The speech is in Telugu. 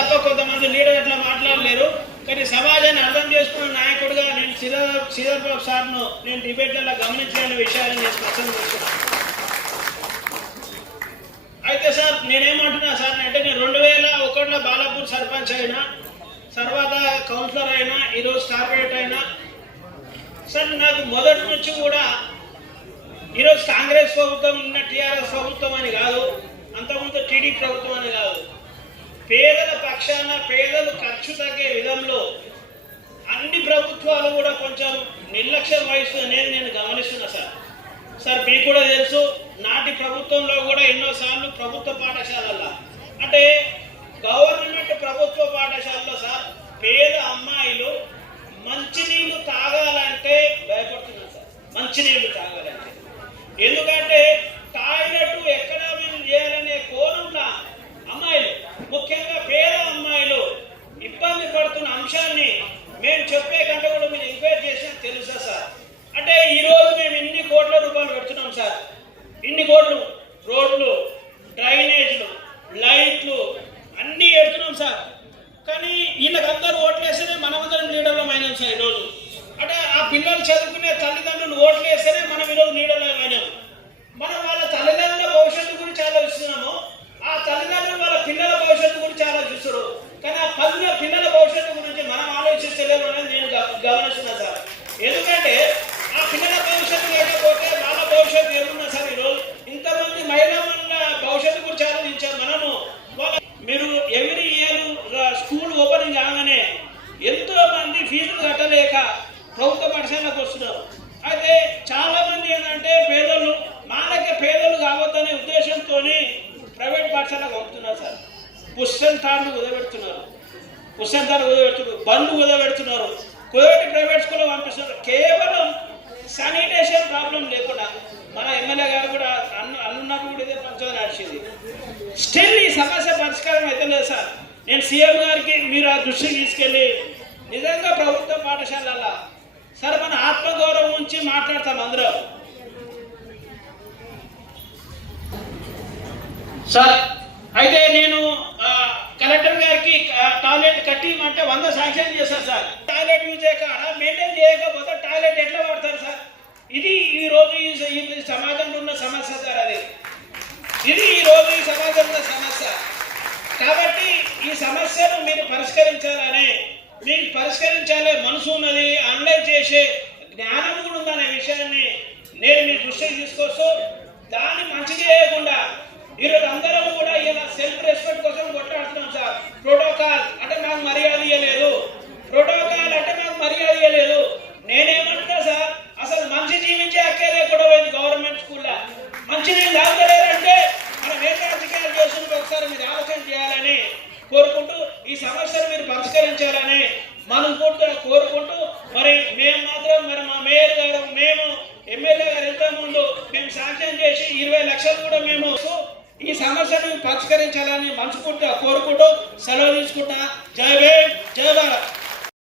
తప్ప కొంతమంది లీడర్ అట్లా మాట్లాడలేరు. కానీ సమాజాన్ని అర్థం చేసుకున్న నాయకుడిగా నేను శ్రీధర్ శ్రీధర్ బాబు సార్ను నేను డిబేట్లలో గమనించిన విషయాన్ని నేను స్పష్టం చేస్తున్నాను అయితే సార్ నేనేమంటున్నా సార్ అంటే నేను రెండు వేల ఒకటిలో బాలాపూర్ సర్పంచ్ అయినా తర్వాత కౌన్సిలర్ అయినా ఈరోజు కార్పొరేట్ అయినా సార్ నాకు మొదటి నుంచి కూడా ఈరోజు కాంగ్రెస్ ప్రభుత్వం ఉన్న టీఆర్ఎస్ ప్రభుత్వం అని కాదు అంతకుముందు టీడీ ప్రభుత్వం అని కాదు. పేదల పక్షాన పేదలు ఖర్చు తగ్గే విధంలో అన్ని ప్రభుత్వాలు కూడా కొంచెం నిర్లక్ష్యం వహిస్తుందనేది నేను గమనిస్తున్నా సార్. సార్ మీకు కూడా తెలుసు నాటి ప్రభుత్వంలో కూడా ఎన్నోసార్లు ప్రభుత్వ పాఠశాలల్లో అంటే గవర్నమెంట్ ప్రభుత్వ పాఠశాలలో సార్ పేద అమ్మాయిలు మంచినీళ్ళు తాగాలంటే భయపడుతున్నారు సార్. మంచినీళ్ళు తాగాలంటే. ఎందుకంటే టాయిలెట్ ఎక్కడ మేము చేయాలనే కోణంలో అమ్మాయిలు ముఖ్యంగా పేద అమ్మాయిలు ఇబ్బంది పడుతున్న అంశాన్ని మేము చెప్పే కంటే కూడా మీరు ఎంక్వైరీ చేసినా తెలుసా సార్? అంటే ఈరోజు మేము ఇన్ని కోట్ల రూపాయలు పెడుతున్నాం సార్. ఇన్ని కోట్లు రోడ్లు డ్రైనేజ్లు లైట్లు అన్నీ పెడుతున్నాం సార్. కానీ వీళ్ళకందరూ ఓట్లేస్తేనే మనమందరం నీడలో అయినాం సార్ ఈరోజు అంటే ఆ పిల్లలు చదువుకునే తల్లిదండ్రులు ఓట్లు వేస్తేనే మనం ఈరోజు లీడర్లం అయినాం. మనం వాళ్ళ తల్లిదండ్రుల భవిష్యత్తు గురించి ఆలోచిస్తున్నాము ఆ తల్లిదండ్రులు వాళ్ళ పిల్లల భవిష్యత్తు గురించి ఆలోచిస్తారు కానీ ఆ పల్లె పిల్లల భవిష్యత్తు గురించి మనం ఆలోచిస్తలేము అనేది నేను గ- గమనిస్తున్నా సార్. ఎందుకంటే ఆ పిల్లల భవిష్యత్తు లేకపోతే మన భవిష్యత్తు ఏమున్నా సార్ ఈరోజు? ఇంతమంది మహిళల భవిష్యత్తు గురించి ఆలోచించారు. మనము వాళ్ళ మీరు ఎవ్రీ ఇయర్ స్కూల్ ఓపెనింగ్ కాగానే ఎంతో మంది ఫీజులు కట్టలేక ప్రభుత్వ పాఠశాలకు వస్తున్నారు. అయితే చాలా మంది ఏంటంటే పేదలు మానక పేదలు కావద్దనే ఉద్దేశంతో ప్రైవేట్ పాఠశాలకు వస్తున్నారు సార్. పుస్తకం తాళ్ళు కుదబెడుతున్నారు పుస్తకం తాళ్ళు కుదబెడుతున్నారు బండ్లు కుదబెడుతున్నారు కుదరటి ప్రైవేట్ స్కూల్లో పంపిస్తున్నారు. కేవలం శానిటేషన్ ప్రాబ్లం లేకుండా మన ఎమ్మెల్యే గారు కూడా అన్న అన్నున్నప్పుడు కూడా ఇదే పంచం నడిచింది. స్టిల్ ఈ సమస్య పరిష్కారం అయితే లేదు సార్. నేను సీఎం గారికి మీరు ఆ దృష్టికి తీసుకెళ్ళి నిజంగా ప్రభుత్వ పాఠశాలల సార్ మన ఆత్మగౌరవం ఉంచి మాట్లాడతాం అందరం. సార్ అయితే నేను కలెక్టర్ గారికి టాయిలెట్ టాయిలెట్ కట్టిమంటే వంద శాంక్షన్ చేశాను సార్. టాయిలెట్ మెయింటైన్ చేయకపోతే టాయిలెట్ ఎట్లా వాడతారు సార్? ఇది ఈ రోజు ఈ సమాజంలో ఉన్న సమస్య సార్ అది. ఇది ఈ రోజు ఈ సమాజంలో సమస్య. కాబట్టి ఈ సమస్యను మీరు పరిష్కరించాలని మీకు పరిష్కరించాలే మనసు ఉన్నది అనలైజ్ చేసే జ్ఞానం కూడా ఉందనే విషయాన్ని నేను మీ దృష్టికి తీసుకొస్తూ దాన్ని మంచి చేయకుండా ఈరోజు అందరం కూడా ఈయన సెల్ఫ్ రెస్పెక్ట్ కోసం కొట్లాడుతున్నాం సార్. మీరు చేయాలని కోరుకుంటూ ఈ సమస్యను మీరు పరిష్కరించాలని మనం కూడా కోరుకుంటూ మరి మేము మాత్రం మరి మా మేయర్ గారు మేము ఎమ్మెల్యే గారు ఇంత ముందు మేము శాంక్షన్ చేసి ఇరవై లక్షలు కూడా మేము ఈ సమస్యను పరిష్కరించాలని మనస్ఫూర్తిగా కోరుకుంటూ సెలవు తీసుకుంటా జై భీమ్ జై భారత్.